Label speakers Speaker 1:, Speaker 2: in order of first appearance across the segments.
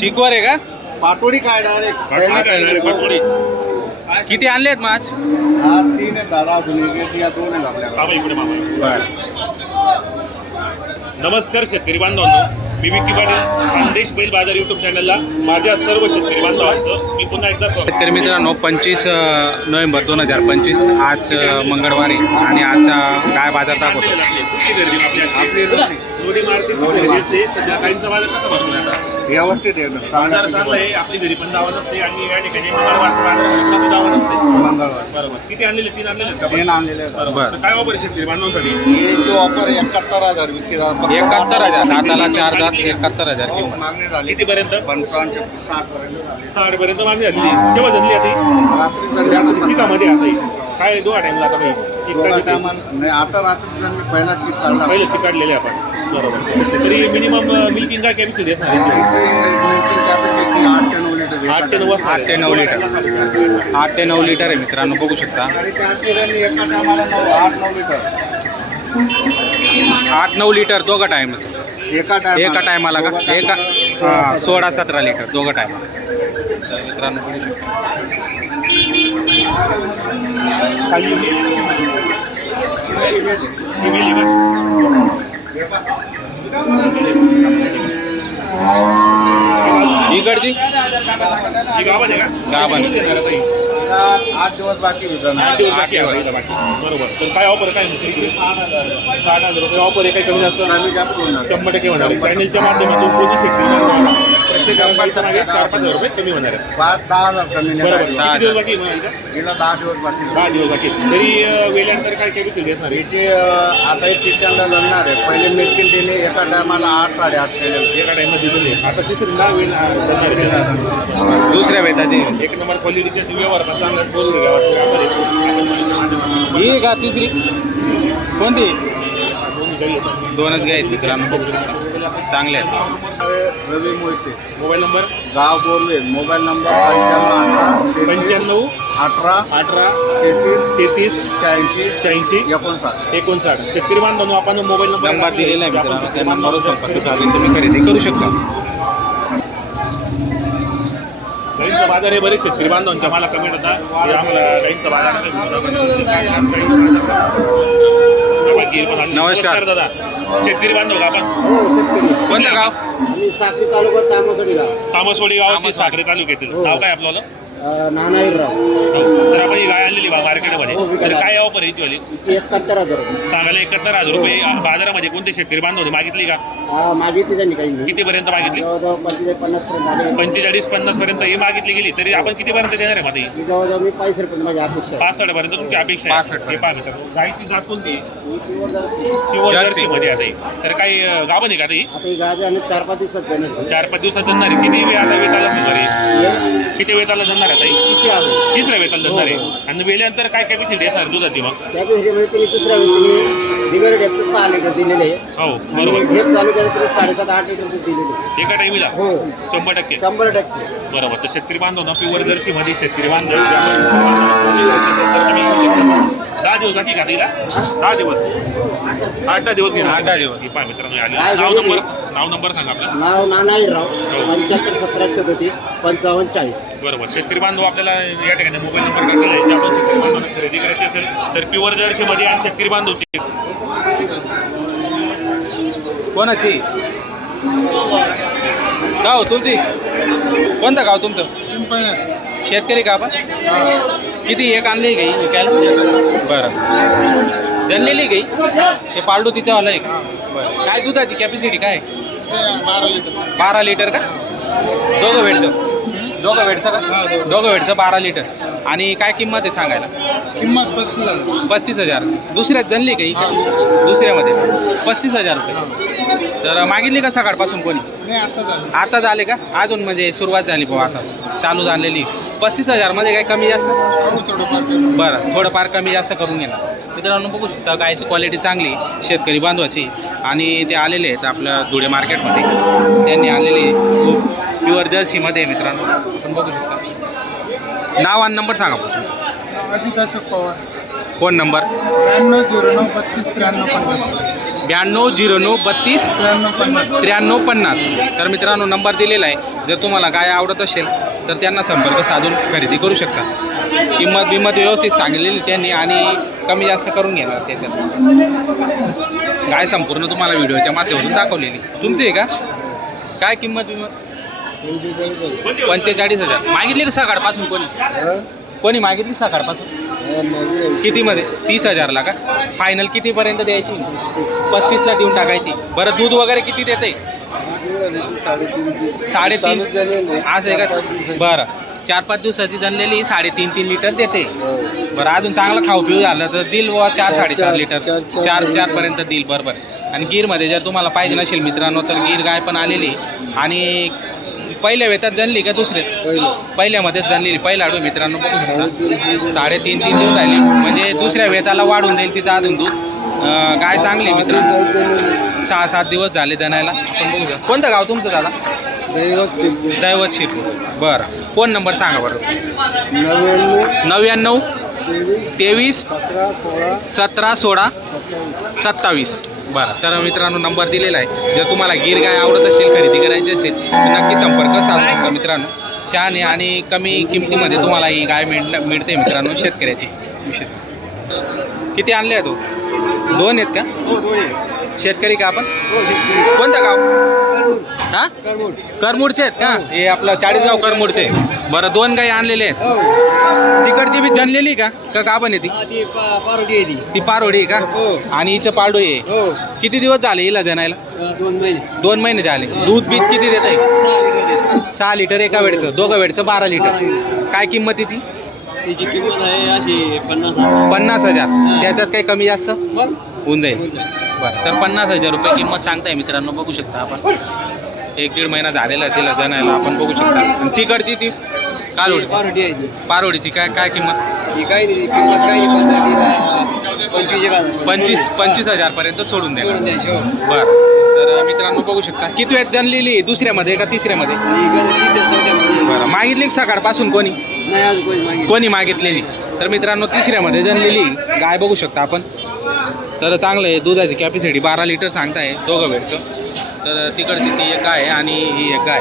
Speaker 1: चिकवर आहे का?
Speaker 2: पाटोडी काय डायरेक्ट.
Speaker 1: किती आणले आहेत
Speaker 2: हा तीन आहे दादा अजून एक आहे, या दोन आहेत आपल्याकडे.
Speaker 3: मामा इकडे मामा.
Speaker 1: बर.
Speaker 3: नमस्कार शेतकरी बांधवांनो. मी विक्की पाटील खानदेश बैल बाजार युट्यूब चॅनलला माझ्या सर्व शेतकरी बांधवांचं मी पुन्हा एकदा स्वागत
Speaker 1: शेतकरी मित्रांनो पंचवीस नोव्हेंबर दोन हजार पंचवीस आज अ, मंगळवारी आणि आजचा काय बाजार दाखवतो
Speaker 3: कृषी गर्दी आपली आजची.
Speaker 2: आपली दोन्ही.
Speaker 3: गर्दी असते सध्या काहींचा बाजार कसा भरतो आता?
Speaker 2: व्यवस्थित आहे एकदम.
Speaker 3: बाजार चांगला आहे आपली घरी पण जावं नसते आणि या ठिकाणी मंगळवारचा बाजार जावं नसते
Speaker 2: मंगळवार.
Speaker 3: बरोबर. किती आणलेले? तीन आणलेले आहेत का?
Speaker 2: आणलेले.
Speaker 3: बरोबर. तर काय वापर शेतकरी बांधवांसाठी?
Speaker 2: याची ऑफर एकाहत्तर हजार विकते.
Speaker 1: एकाहत्तर हजार. साताला चार दात एकाहत्तर हजार
Speaker 2: हो,
Speaker 1: किंमत.
Speaker 2: मागणी झाली.
Speaker 3: कितीपर्यंत?
Speaker 2: पंचावन्न साठ पर्यंत झाली.
Speaker 3: साठ पर्यंत मागणी झालेली केव्हा झाली आता
Speaker 2: रात्री झाली. आता सकाळी.
Speaker 3: चिकामध्ये आता ही. काय दोन टाइमला आता
Speaker 2: दोघा टायमाला नाही आता रात्री झाली. पहिला चिक काढला.
Speaker 3: पहिले चिकाडलेले आपण. बरोबर. तरी मिनिमम मिल्किंग काय कॅपॅसिटी असणार याची?
Speaker 2: आठ ते नऊ
Speaker 3: आठ ते नऊ
Speaker 1: लिटर. आठ ते नऊ लिटर आहे मित्रांनो बघू शकता.
Speaker 2: आठ नऊ लिटर
Speaker 1: दोघं टायमाचं
Speaker 2: एका टायमाला
Speaker 1: का? एका हा, सोळा सतरा लिटर दोघं टायमाला तर मित्रांनो बघू शकता.
Speaker 3: ही का?
Speaker 1: इकडची?
Speaker 3: गाभण?
Speaker 2: आठ दिवस बाकी
Speaker 3: आठ दिवस बाकी आहे. बरोबर. तर काय ऑफर काय? साठ हजार. रुपये ऑफर आहे. काही कमी जास्त?
Speaker 2: होणार.
Speaker 3: शंभर टक्के होणार. आहे चॅनलच्या माध्यमातून कोणी शेतकरी हजार कमी होणार आहे
Speaker 2: पाच दहा हजार कमी नाही
Speaker 3: बरोबर.
Speaker 2: झाली.
Speaker 3: किती दिवस बाकी आहे मग इथं?
Speaker 2: गेला दहा दिवस बाकी
Speaker 3: दहा दिवस बाकी आहे. तरी अं, वेल्यानंतर काय कॅपॅसिटी असणार आहे?
Speaker 2: याचे अं, आता हे लढणार आहे. पहिले मेटकिन तिने एका टायमाला आठ साडेआठ केले
Speaker 3: एका आता.
Speaker 1: दुसऱ्या वेताची.
Speaker 3: एक नंबर क्वालिटीच्या चांगला बोलून घ्यावा.
Speaker 1: ही का तिसरी? कोणती. दोनच गाय आहेत मित्रांनो. बघू शकता. चांगले आहेत.
Speaker 2: रवी मोहिते.
Speaker 3: Mobile number?
Speaker 2: गाव बोरवे. मोबाईल नंबर पंच्याण्णव
Speaker 3: पंच्याण्णव
Speaker 2: अठरा
Speaker 3: अठरा
Speaker 2: तेहतीस
Speaker 3: तेहतीस
Speaker 2: शहाऐंशी
Speaker 3: शहाऐंशी
Speaker 2: एकोणसाठ.
Speaker 3: एकोणसाठ. शेतकरी बांधवांनो आपण मोबाईल नंबर
Speaker 1: नंबर दिलेला आहे मित्रांनो. त्या नंबरवर संपर्क साधून तुम्ही खरेदी करू शकता.
Speaker 3: गाईंचा बाजार हे बरेच शेतकरी बांधवांच्या मला कमेंट होता. की आम्हाला गाईंचा बाजार
Speaker 1: नमस्कार.
Speaker 3: दादा शेतकरी बांधव का आपण
Speaker 4: हो
Speaker 1: कोणतं गाव
Speaker 4: आम्ही साखरी तालुका तामसोडी गाव
Speaker 3: तामसवाडी गावाची
Speaker 1: तामसवाडी.
Speaker 3: साखरे तालुक्यातील
Speaker 4: हो.
Speaker 3: नाव काय आपलं
Speaker 4: नानाईराव
Speaker 3: हो. तर आपण ही गाय आणलेली बा मार्केटमध्ये. तर काय ऑफर याची वाली?
Speaker 4: एकाहत्तर हजार रुपये.
Speaker 3: सांगायला एकाहत्तर हजार रुपये. बाजारामध्ये कोणते शेतकरी बांधव मागितली का?
Speaker 4: हा मागितली त्यांनी काही नाही.
Speaker 3: कितीपर्यंत मागितली?
Speaker 4: जवळजवळ पंचेचाळीस पन्नास पर्यंत आले.
Speaker 3: पंचेचाळीस पन्नास पर्यंत ही मागितली गेली. तरी आपण कितीपर्यंत देणार आहे मध्ये
Speaker 4: ही? जवळजवळ मी पैसे रुपये माझी अपेक्षा आहे.
Speaker 3: पाच पर्यंत तुमची अपेक्षा आहे.
Speaker 1: पासष्ट.
Speaker 3: हे पाहत गायची जात कोणती
Speaker 4: ही
Speaker 3: मध्ये आता ही. तर काही अं, गाभण आहे का आता ही?
Speaker 4: आता ही गाडी आणि चार पाच दिवसात जाणार
Speaker 3: चार पाच दिवसात जमणार आहे. किती वेळ आता वेताला जमणार आहे? किती वेताला जमणार आहे आता ही?
Speaker 4: किती आहे
Speaker 3: तिसऱ्या वेताला जमणार आहे. आणि वेल्यानंतर काय कॅपॅसिटी आहे? सर दुधाची मग?
Speaker 4: त्या मध्ये तुम्ही दुसऱ्या व्यक्तीने बिगर डेपचं सहा लिटर दिलेले आहे.
Speaker 3: हो
Speaker 4: आणि
Speaker 3: बरोबर.
Speaker 4: चालू केलं तरी साडेसात आठ लिटर दूध दिलेले आहे.
Speaker 3: एका टाईमीला
Speaker 4: हो.
Speaker 3: शंभर टक्के?
Speaker 4: शंभर टक्के.
Speaker 3: बरोबर. तर शेतकरी बांधव ना प्युअर जर्सी मध्ये शेतकरी बांधव ज्यामुळे शेतकरी बांधव तर तुम्ही येऊ शकता. दहा दिवस बाकी का तिला? दहा दिवस. आठ दहा दिवस घेणार
Speaker 1: आठ दहा दिवस.
Speaker 3: ही पहा मित्रांनो आले
Speaker 4: काय
Speaker 3: नाव
Speaker 4: झाली?
Speaker 3: नंबर नाव नंबर सांगा आपला.
Speaker 4: नाव नानाईराव पंच्याहत्तर सतरा चौतीस पंचावन्न चाळीस.
Speaker 3: बरोबर. शेतकरी बांधव आपल्याला या ठिकाणी मोबाईल नंबर टाकलेला आहे. जे आपण शेतकरी बांधवांना खरेदी करायची असेल तर प्युअर जर्सी मध्ये आणि शेतकरी बांधवची
Speaker 1: कोणाची? गाव तुमची? कोणतं गाव तुमचं? शेतकरी का आपण? किती एक आणली गाई विकायला? बरं. जनलेली गाई ते पाळडू तिच्यावाला आहे का? बरं. काय दुधाची कॅपॅसिटी काय? बारा लिटर का? दोघं वेळचं दोघं वेळचं का? दोघं वेळचं बारा लिटर. आणि काय किंमत आहे सांगायला?
Speaker 5: किंमत पस्तीस हजार.
Speaker 1: पस्तीस हजार. दुसऱ्यात जनली काही दुसऱ्यामध्ये. पस्तीस हजार रुपये. तर मागितली का सकाळपासून कोणी?
Speaker 5: नाही आता झालं.
Speaker 1: आता झाले का? अजून म्हणजे सुरुवात झाली भाऊ आता. चालू झालेली. पस्तीस हजारमध्ये काय कमी जास्त?
Speaker 5: थोडंफार करून
Speaker 1: बरं थोडंफार कमी जास्त करून घेणार. मित्रांनो बघू शकता गायची क्वालिटी चांगली शेतकरी बांधवाची. आणि ते आलेले आहेत आपल्या धुळे मार्केटमध्ये त्यांनी आलेले खूप प्युअर जर्सीमध्ये आहे मित्रांनो. आपण बघू शकता. नाव आणि नंबर सांगा.
Speaker 5: अजित अशोक पवार.
Speaker 1: Phone number.
Speaker 5: त्र्याण्णव झिरो नऊ बत्तीस त्र्याण्णव पन्नास.
Speaker 1: ब्याण्णव झिरो नऊ बत्तीस
Speaker 5: त्र्याण्णव पन्नास.
Speaker 1: त्र्याण्णव पन्नास. तर मित्रांनो नंबर दिलेला आहे. जर तुम्हाला गाय आवडत असेल तर त्यांना संपर्क साधून खरेदी करू शकता. किंमत बिंमत व्यवस्थित सांगलेली त्यांनी आणि कमी जास्त करून घेणार त्याच्यात. गाय संपूर्ण तुम्हाला व्हिडिओच्या माध्यमातून दाखवलेली. तुमची आहे का? काय किंमत बिंमत? पंचेचाळीस हजार. मागितली का सकाळपासून कोणी? कोणी मागितली सकाळपासून? कितीमध्ये? तीस हजारला का? फायनल कितीपर्यंत द्यायची? पस्तीसला देऊन टाकायची. बरं दूध वगैरे किती देते?
Speaker 2: साडेतीन.
Speaker 1: आज आहे का? बरं. चार पाच दिवसाची जनलेली साडेतीन तीन लिटर देते. बरं अजून चांगलं खाऊ पिऊ झालं तर दिल व चार साडेचार लिटर.
Speaker 2: चार- चार-
Speaker 1: चार चार पर्यंत देईल बरोबर आणि गीरमध्ये जर तुम्हाला पाहिजे नसेल मित्रांनो तर गीर गाय पण आलेली. आणि पहिल्या वेतात जनली का दुसरे
Speaker 2: पहिलं
Speaker 1: पहिल्यामध्येच जनलेली पहिला आडू मित्रांनो बघू शकता.
Speaker 2: साडेतीन तीन
Speaker 1: दिवस. राहिले. म्हणजे दुसऱ्या वेताला वाढून जाईल तिचं अजून दूध. अं, गाय चांगली मित्रांनो. सहा सात दिवस झाले जणायला. आपण बघू शकतो. कोणतं गाव तुमचं दादा?
Speaker 2: दैवत शिल्पी
Speaker 1: दैवत शिरपूर. बरं. फोन नंबर सांगा बरं?
Speaker 2: नव्याण्णव.
Speaker 1: नव्याण्णव?
Speaker 2: तेवीस सतरा सोळा सत्तावीस
Speaker 1: सत्तावीस. बरं तर मित्रांनो नंबर दिलेला आहे. जर तुम्हाला गीर गाय आवडत असेल खरेदी करायची असेल तर नक्की संपर्क साधू शकता मित्रांनो. छान आहे आणि कमी किमतीमध्ये तुम्हाला ही गाय मिळ मिळते मित्रांनो शेतकऱ्याची. विषय किती आणले आहे तो दोन आहेत का? शेतकरी का आपण? कोणतं गाव? हा? करमुडचे आहेत का? हे आपलं चाळीसगाव करमुडचे. बरं दोन गाई आणलेले आहेत. तिकडची बी जनलेली का? का गाभण आहे ती? ती पारोडी आहे का? आणि हिचं पाडू आहे किती दिवस झाले हिला जनायला?
Speaker 4: दोन महिने.
Speaker 1: दोन महिने झाले. दूध बीत किती देत आहे?
Speaker 4: सहा लिटर
Speaker 1: एका वेळचं दोघं वेळचं बारा लिटर. काय किंमतीची
Speaker 4: तिची किंमत आहे अशी पन्नास हजार.
Speaker 1: पन्नास हजार. त्याच्यात काही कमी जास्त? होऊन जाईल. बरं तर पन्नास हजार रुपये किंमत सांगताय मित्रांनो बघू शकता आपण. एक दीड महिना झालेला आहे तिला जनायला आपण बघू शकता. आणि तिकडची ती कालोडी
Speaker 4: पारोटी आहे ती.
Speaker 1: पारोडीची काय काय किंमत?
Speaker 4: ही काय दिली किंमत पंचवीस हजार.
Speaker 1: पंचवीस पंचवीस. हजारपर्यंत सोडून द्या
Speaker 4: सोडून द्यायची हो.
Speaker 1: बरं. तर मित्रांनो बघू शकता. किती वेळ जनलेली? दुसऱ्यामध्ये का तिसऱ्यामध्ये?
Speaker 4: ही.
Speaker 1: बरं. मागितली का सकाळपासून कोणी?
Speaker 4: नाही आज कोणी मागितलं.
Speaker 1: कोणी मागितलेली? तर मित्रांनो तिसऱ्यामध्ये जनलेली गाय बघू शकता आपण. तर चांगलं आहे. दुधाची कॅपॅसिटी बारा लिटर सांगताय. दोघं वेळचं तर तिकडची ती एक आहे आणि ही एक गाय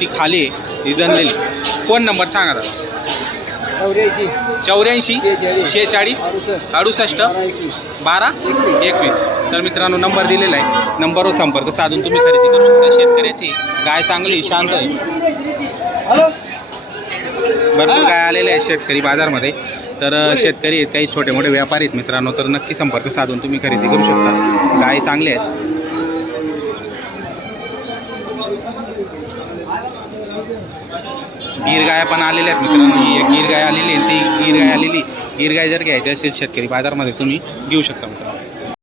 Speaker 1: ती खाली आहे ही जनलेली फोन नंबर सांगा दादा
Speaker 4: चौऱ्याऐंशी.
Speaker 1: चौऱ्याऐंशी?
Speaker 4: शेहेचाळीस. अडुसष्ट. बारा? एकवीस.
Speaker 1: तर मित्रांनो नंबर दिलेला आहे. नंबरवर संपर्क साधून तुम्ही खरेदी करू शकता. शेतकऱ्याची गाय चांगली शांत. आहे भरपूर गाय आलेले आहेत शेतकरी बाजारमध्ये. तर शेतकरी आहेत काही छोटे मोठे व्यापारी आहेत मित्रांनो. तर नक्की संपर्क साधून तुम्ही खरेदी करू शकता. गाय चांगले आहेत. गीर पण आलेल्या आहेत मित्रांनो. ही एक गीर गाय आलेली आहे ती गीर गाय आलेली गीर गाय जर घ्यायची असेल शेतकरी बाजारमध्ये तुम्ही घेऊ शकता मित्रांनो.